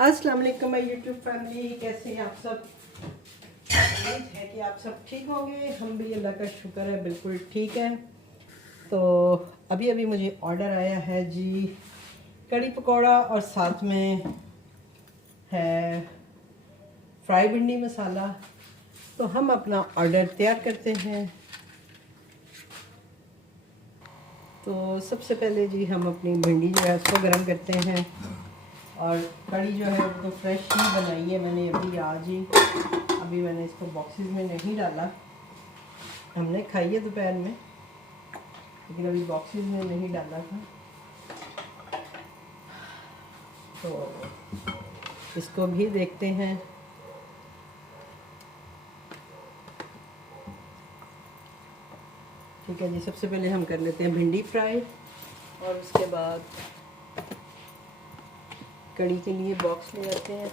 अस्सलाम वालेकुम my YouTube family, कैसे हैं आप सब। उम्मीद है कि आप सब ठीक होंगे। हम भी अल्लाह का शुक्र है बिल्कुल ठीक है। तो अभी अभी मुझे ऑर्डर आया है जी कड़ी पकौड़ा और साथ में है फ्राई भिंडी मसाला। तो हम अपना ऑर्डर तैयार करते हैं। तो सबसे पहले जी हम अपनी भिंडी जो है उसको गर्म करते हैं। और कड़ी जो है वो तो फ्रेश ही बनाई है मैंने अभी आज ही। अभी मैंने इसको बॉक्सेस में नहीं डाला, हमने खाई है दोपहर में, लेकिन अभी बॉक्सेस में नहीं डाला था। तो इसको भी देखते हैं। ठीक है जी, सबसे पहले हम कर लेते हैं भिंडी फ्राई और उसके बाद कड़ी के लिए बॉक्स ले आते हैं।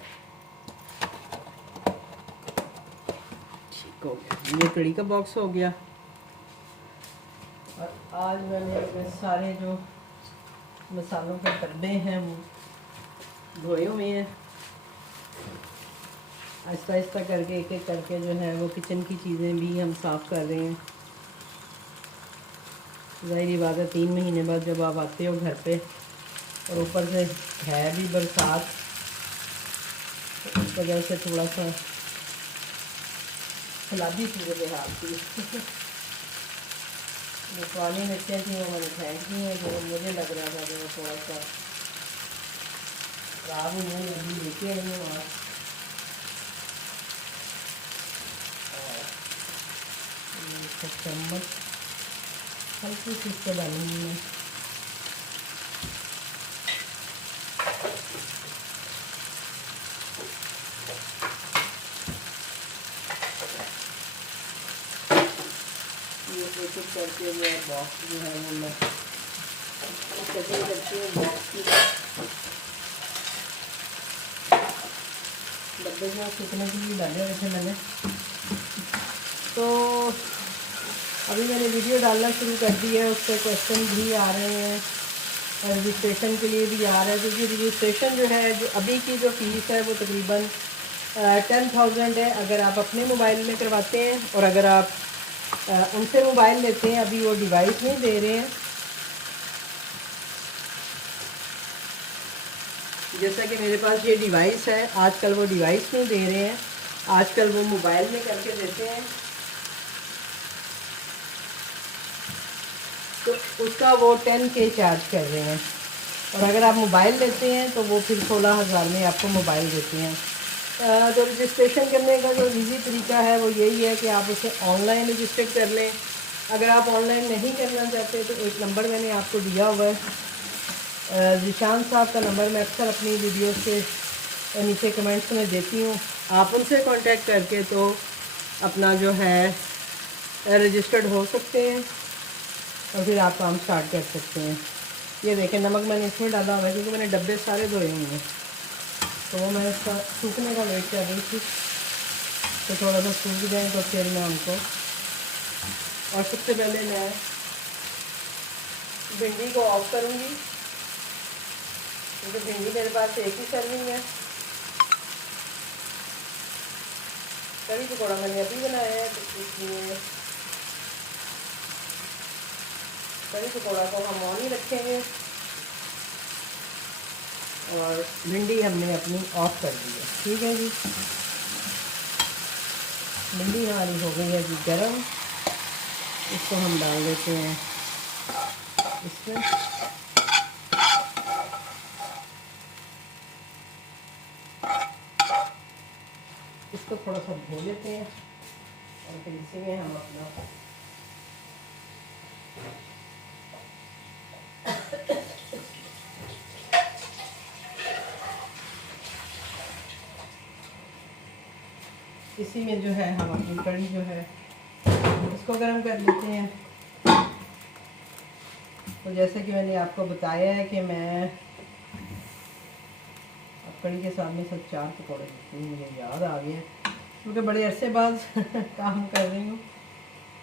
ठीक हो गया, ये कड़ी का बॉक्स हो गया। और आज मैंने अपने सारे जो मसालों के डब्बे हैं वो धोए हुए हैं। आहिस्ता आहिस्ता करके एक एक करके जो है वो किचन की चीज़ें भी हम साफ़ कर रहे हैं। ज़ाहिर बात है 3 महीने बाद जब आप आते हो घर पे और ऊपर से है भी बरसात, तो इस वजह से थोड़ा सा सलादी चीज़ें ले आती है। जो पुरानी मिर्चें थी वो मैंने फेंक दी हैं, जो मुझे लग रहा था कि वो थोड़ा सा खराब हुई हैं, अभी लेके आई हूँ वहाँ। चम्मच हल्की सी इसको डालूंगी मैं। ये एक एक करके जो है बॉक्स जो है वो मैं कटिंग करती हूँ बॉक्स की। डब्बे जो सूखने के लिए डाले हुए थे मैंने। तो अभी मैंने वीडियो डालना शुरू कर दी है, उस पर क्वेश्चन भी आ रहे हैं, रजिस्ट्रेशन के लिए भी आ रहा है। क्योंकि रजिस्ट्रेशन जो है जो अभी की जो फ़ीस है वो तकरीबन 10,000 है अगर आप अपने मोबाइल में करवाते हैं। और अगर आप उनसे मोबाइल लेते हैं, अभी वो डिवाइस नहीं दे रहे हैं। जैसा कि मेरे पास ये डिवाइस है, आजकल वो डिवाइस नहीं दे रहे हैं, आजकल वो मोबाइल में करके देते हैं। तो उसका वो 10K चार्ज कर रहे हैं। और अगर आप मोबाइल लेते हैं तो वो फिर 16,000 में आपको मोबाइल देते हैं। तो रजिस्ट्रेशन करने का जो इजी तरीका है वो यही है कि आप उसे ऑनलाइन रजिस्टर कर लें। अगर आप ऑनलाइन नहीं करना चाहते तो एक नंबर मैंने आपको दिया हुआ है, जिशान साहब का नंबर मैं अक्सर अपनी वीडियो से नीचे कमेंट्स में देती हूँ। आप उनसे कांटेक्ट करके तो अपना जो है रजिस्टर्ड हो सकते हैं और फिर आप काम स्टार्ट कर सकते हैं। ये देखें, नमक मैंने इसमें डाला हुआ है क्योंकि मैंने डब्बे सारे धोए हुए हैं, तो वो मैं इसका सूखने का वेट कर रही थी। तो थोड़ा सा सूख जाए तो फिर मैं उनको, और सबसे पहले मैं भिंडी को ऑफ करूँगी क्योंकि भिंडी मेरे पास एक ही सर्विंग है। कड़ी पकौड़ा मैंने अभी बनाया है, तो इसलिए कड़ी पकौड़ा को हम ऑन ही रखेंगे। और भिंडी हमने अपनी ऑफ कर दी है। ठीक है जी, भिंडी हमारी हो गई है जी गरम। इसको हम डाल देते हैं इसमें। इसको थोड़ा सा धो लेते हैं और फिर इसी में हम अपना इसी में जो है हम अपनी कड़ी जो है इसको गर्म कर लेते हैं। तो जैसे कि मैंने आपको बताया है कि मैं अब कड़ी के साथ में सब 4 पकौड़े देती हूँ। मुझे याद आ गया क्योंकि बड़े अरसे बाद काम कर रही हूँ,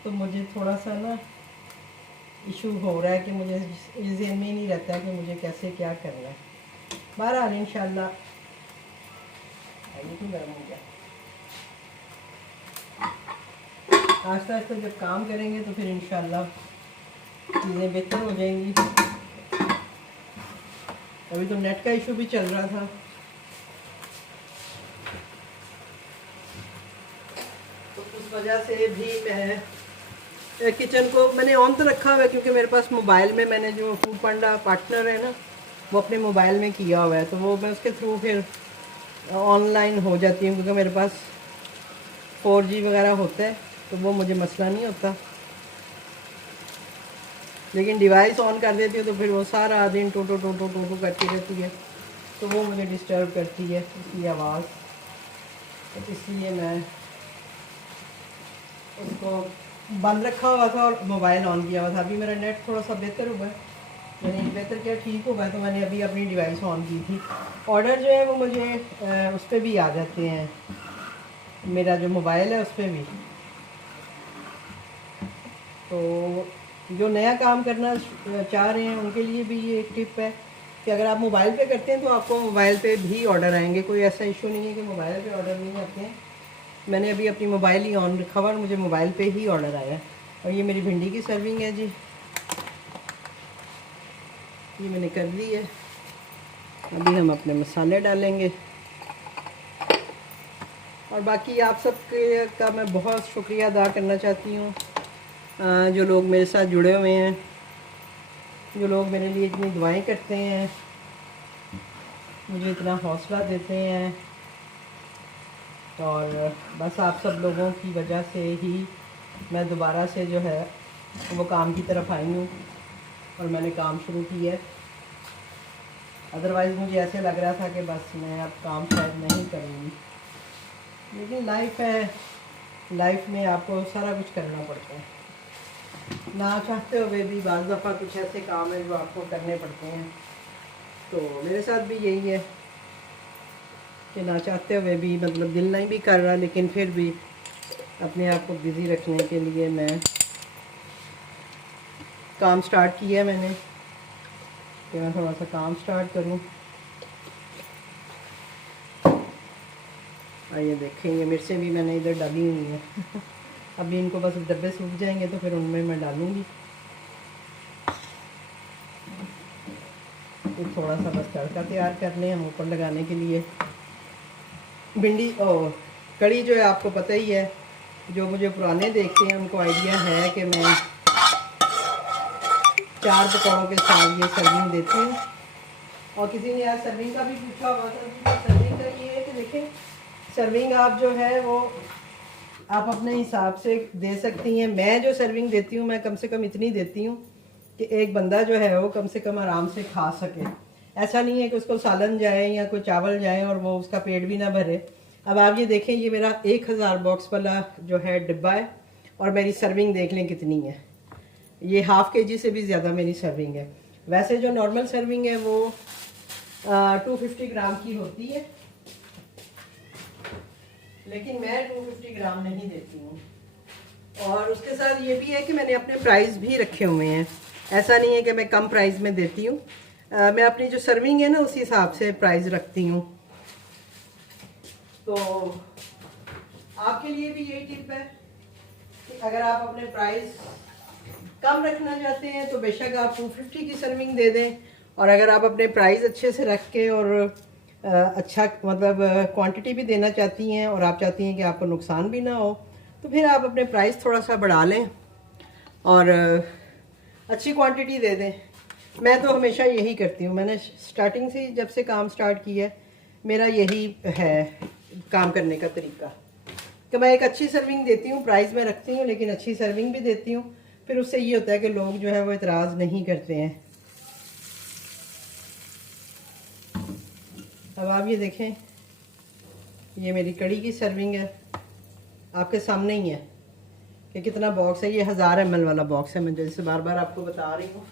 तो मुझे थोड़ा सा ना इशू हो रहा है कि मुझे ज़हन में ही नहीं रहता है कि मुझे कैसे क्या करना है। बहरहाल इंशाल्लाह ये क्यों गर्म हो गया? आहिस्ता आहिस्ता जब काम करेंगे तो फिर इंशाल्लाह चीज़ें बेहतर हो जाएंगी। अभी तो नेट का इशू भी चल रहा था, तो उस वजह से भी मैं किचन को मैंने ऑन तो रखा हुआ है, क्योंकि मेरे पास मोबाइल में मैंने जो फूड पांडा पार्टनर है ना, वो अपने मोबाइल में किया हुआ है, तो वो मैं उसके थ्रू फिर ऑनलाइन हो जाती हूँ, क्योंकि मेरे पास 4G वगैरह होता है, तो वो मुझे मसला नहीं होता। लेकिन डिवाइस ऑन कर देती हूँ तो फिर वो सारा दिन टोटो टोटो टोटो करती रहती है, तो वो मुझे डिस्टर्ब करती है उसकी आवाज़। तो इसलिए मैं उसको बंद रखा हुआ था और मोबाइल ऑन किया हुआ था। अभी मेरा नेट थोड़ा सा बेहतर हुआ है, यानी बेहतर क्या ठीक हुआ है, तो मैंने अभी अपनी डिवाइस ऑन की थी। ऑर्डर जो है वो मुझे उस पर भी आ जाते हैं, मेरा जो मोबाइल है उस पर भी। तो जो नया काम करना चाह रहे हैं उनके लिए भी ये एक टिप है कि अगर आप मोबाइल पे करते हैं तो आपको मोबाइल पे भी ऑर्डर आएंगे। कोई ऐसा इशू नहीं है कि मोबाइल पे ऑर्डर नहीं आते हैं। मैंने अभी अपनी मोबाइल ही ऑन रखा हुआ और मुझे मोबाइल पे ही ऑर्डर आया। और ये मेरी भिंडी की सर्विंग है जी, ये मैंने कर दी है। अभी हम अपने मसाले डालेंगे। और बाकी आप सब का मैं बहुत शुक्रिया अदा करना चाहती हूँ, जो लोग मेरे साथ जुड़े हुए हैं, जो लोग मेरे लिए इतनी दुआएं करते हैं, मुझे इतना हौसला देते हैं। और बस आप सब लोगों की वजह से ही मैं दोबारा से जो है वो काम की तरफ आई हूँ और मैंने काम शुरू किया है। अदरवाइज़ मुझे ऐसे लग रहा था कि बस मैं अब काम शायद नहीं करूँगी, लेकिन लाइफ है, लाइफ में आपको सारा कुछ करना पड़ता है। ना चाहते हुए भी बाज़ दफ़ा कुछ ऐसे काम है जो आपको करने पड़ते हैं। तो मेरे साथ भी यही है कि ना चाहते हुए भी, मतलब दिल नहीं भी कर रहा, लेकिन फिर भी अपने आप को बिज़ी रखने के लिए मैं काम स्टार्ट किया। मैंने कि मैं थोड़ा सा काम स्टार्ट करूं। आइए देखेंगे, मिर्चें भी मैंने इधर डाली हुई हैं अभी इनको बस डब्बे सूख जाएंगे तो फिर उनमें मैं डालूँगी। तो थोड़ा सा बस तड़का तैयार कर लें हम ऊपर लगाने के लिए। भिंडी और कड़ी जो है आपको पता ही है, जो मुझे पुराने देखते हैं उनको आइडिया है कि मैं 4 पकौड़ों के साथ ये सर्विंग देती हूँ। और किसी ने आज सर्विंग का भी पूछा हुआ था। सर्विंग का ये है कि देखें, सर्विंग आप जो है वो आप अपने हिसाब से दे सकती हैं। मैं जो सर्विंग देती हूँ मैं कम से कम इतनी देती हूँ कि एक बंदा जो है वो कम से कम आराम से खा सके। ऐसा नहीं है कि उसको सालन जाए या कोई चावल जाए और वो उसका पेट भी ना भरे। अब आप ये देखें, ये मेरा 1000 बॉक्स वाला जो है डिब्बा है और मेरी सर्विंग देख लें कितनी है। ये हाफ़ kg से भी ज़्यादा मेरी सर्विंग है। वैसे जो नॉर्मल सर्विंग है वो 250 ग्राम की होती है, लेकिन मैं 250 ग्राम नहीं देती हूँ। और उसके साथ ये भी है कि मैंने अपने प्राइस भी रखे हुए हैं। ऐसा नहीं है कि मैं कम प्राइस में देती हूँ। मैं अपनी जो सर्विंग है ना उसी हिसाब से प्राइस रखती हूँ। तो आपके लिए भी यही टिप है कि अगर आप अपने प्राइस कम रखना चाहते हैं तो बेशक आप 250 की सर्विंग दे दें। और अगर आप अपने प्राइस अच्छे से रख के और अच्छा मतलब क्वांटिटी भी देना चाहती हैं और आप चाहती हैं कि आपको नुकसान भी ना हो, तो फिर आप अपने प्राइस थोड़ा सा बढ़ा लें और अच्छी क्वांटिटी दे दें। मैं तो हमेशा यही करती हूँ। मैंने स्टार्टिंग से जब से काम स्टार्ट किया है मेरा यही है काम करने का तरीका कि मैं एक अच्छी सर्विंग देती हूँ, प्राइस में रखती हूँ लेकिन अच्छी सर्विंग भी देती हूँ। फिर उससे ये होता है कि लोग जो है वो इतराज़ नहीं करते हैं। अब आप ये देखें, ये मेरी कड़ी की सर्विंग है, आपके सामने ही है कि कितना बॉक्स है। ये 1000 ml वाला बॉक्स है। मैं जैसे बार बार आपको बता रही हूँ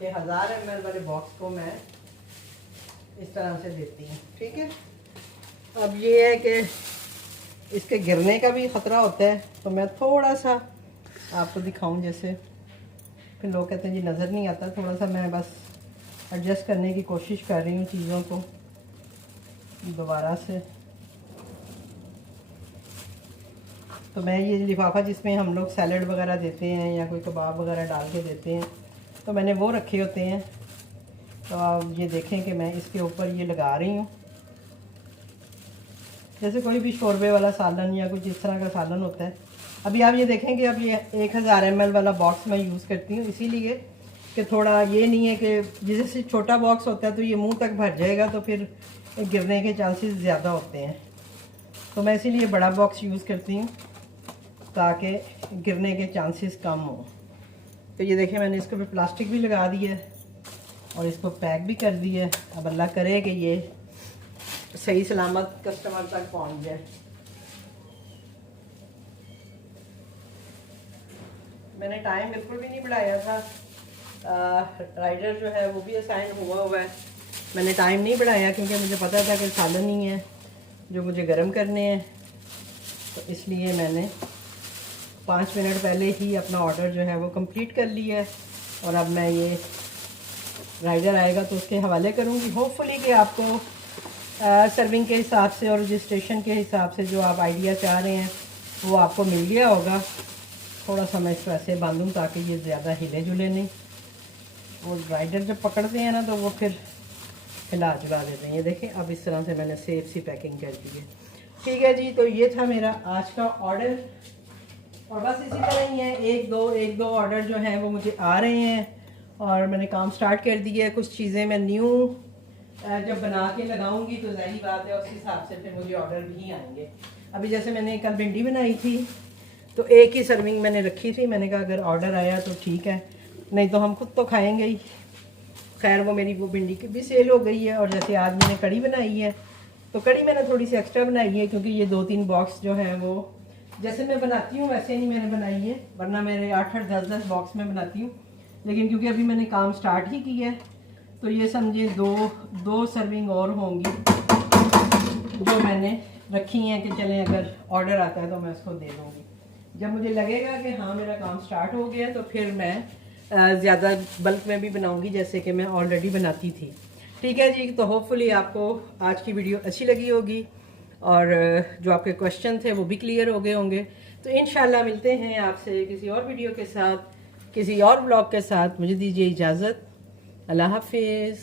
कि 1000 ml वाले बॉक्स को मैं इस तरह से देती हूँ, ठीक है। अब ये है कि इसके गिरने का भी ख़तरा होता है, तो मैं थोड़ा सा आपको दिखाऊं। जैसे फिर लोग कहते हैं जी नज़र नहीं आता, थोड़ा सा मैं बस एडजस्ट करने की कोशिश कर रही हूँ चीज़ों को दोबारा से। तो मैं ये लिफाफा जिसमें हम लोग सैलड वगैरह देते हैं या कोई कबाब वगैरह डाल के देते हैं, तो मैंने वो रखे होते हैं। तो आप ये देखें कि मैं इसके ऊपर ये लगा रही हूँ, जैसे कोई भी शोरबे वाला सालन या कुछ इस तरह का सालन होता है। अभी आप ये देखेंगे, अब ये 1000 ml वाला बॉक्स मैं यूज़ करती हूँ, इसीलिए कि थोड़ा ये नहीं है कि जैसे छोटा बॉक्स होता है तो ये मुंह तक भर जाएगा तो फिर गिरने के चांसेस ज़्यादा होते हैं। तो मैं इसीलिए बड़ा बॉक्स यूज़ करती हूँ ताकि गिरने के चांसेस कम हो। तो ये देखिए मैंने इसको भी प्लास्टिक भी लगा दी है और इसको पैक भी कर दिया है। अब अल्लाह करे कि ये सही सलामत कस्टमर तक पहुंच जाए। मैंने टाइम बिल्कुल भी नहीं बढ़ाया था, राइडर जो है वो भी असाइन हुआ है। मैंने टाइम नहीं बढ़ाया क्योंकि मुझे पता था कि सालन ही है जो मुझे गर्म करने हैं, तो इसलिए मैंने 5 मिनट पहले ही अपना ऑर्डर जो है वो कंप्लीट कर लिया है। और अब मैं ये राइडर आएगा तो उसके हवाले करूँगी। होपफुली कि आपको सर्विंग के हिसाब से और रजिस्ट्रेशन के हिसाब से जो आप आइडिया चाह रहे हैं वो आपको मिल गया होगा। थोड़ा सा मैं इसको ऐसे बांधूँ ताकि ये ज़्यादा हिले जुले नहीं। और राइडर जब पकड़ते हैं ना तो वो फिर हिला जुला देते हैं। ये देखें, अब इस तरह से मैंने सेफ सी पैकिंग कर दी है। ठीक है जी, तो ये था मेरा आज का ऑर्डर और बस इसी तरह ही है, एक दो ऑर्डर जो हैं वो मुझे आ रहे हैं और मैंने काम स्टार्ट कर दिया है। कुछ चीज़ें मैं न्यू जब बना के लगाऊंगी तो ज़ाहिर बात है उस हिसाब से फिर मुझे ऑर्डर भी आएंगे। अभी जैसे मैंने कल भिंडी बनाई थी तो एक ही सर्विंग मैंने रखी थी। मैंने कहा अगर ऑर्डर आया तो ठीक है, नहीं तो हम खुद तो खाएंगे ही। खैर वो मेरी वो भिंडी की भी सेल हो गई है। और जैसे आज मैंने कड़ी बनाई है तो कड़ी मैंने थोड़ी सी एक्स्ट्रा बनाई है क्योंकि ये 2-3 बॉक्स जो है वो जैसे मैं बनाती हूँ वैसे नहीं मैंने बनाई है, वरना मेरे 8-8 10-10 बॉक्स में बनाती हूँ। लेकिन क्योंकि अभी मैंने काम स्टार्ट ही किया है तो ये समझिए दो सर्विंग और होंगी जो मैंने रखी हैं कि चलें अगर ऑर्डर आता है तो मैं उसको दे दूँगी। जब मुझे लगेगा कि हाँ मेरा काम स्टार्ट हो गया तो फिर मैं ज़्यादा बल्क में भी बनाऊँगी जैसे कि मैं ऑलरेडी बनाती थी। ठीक है जी, तो होपफुली आपको आज की वीडियो अच्छी लगी होगी और जो आपके क्वेश्चन थे वो भी क्लियर हो गए होंगे। तो इंशाल्लाह मिलते हैं आपसे किसी और वीडियो के साथ, किसी और ब्लॉग के साथ। मुझे दीजिए इजाज़त। अल्लाह हाफिज़।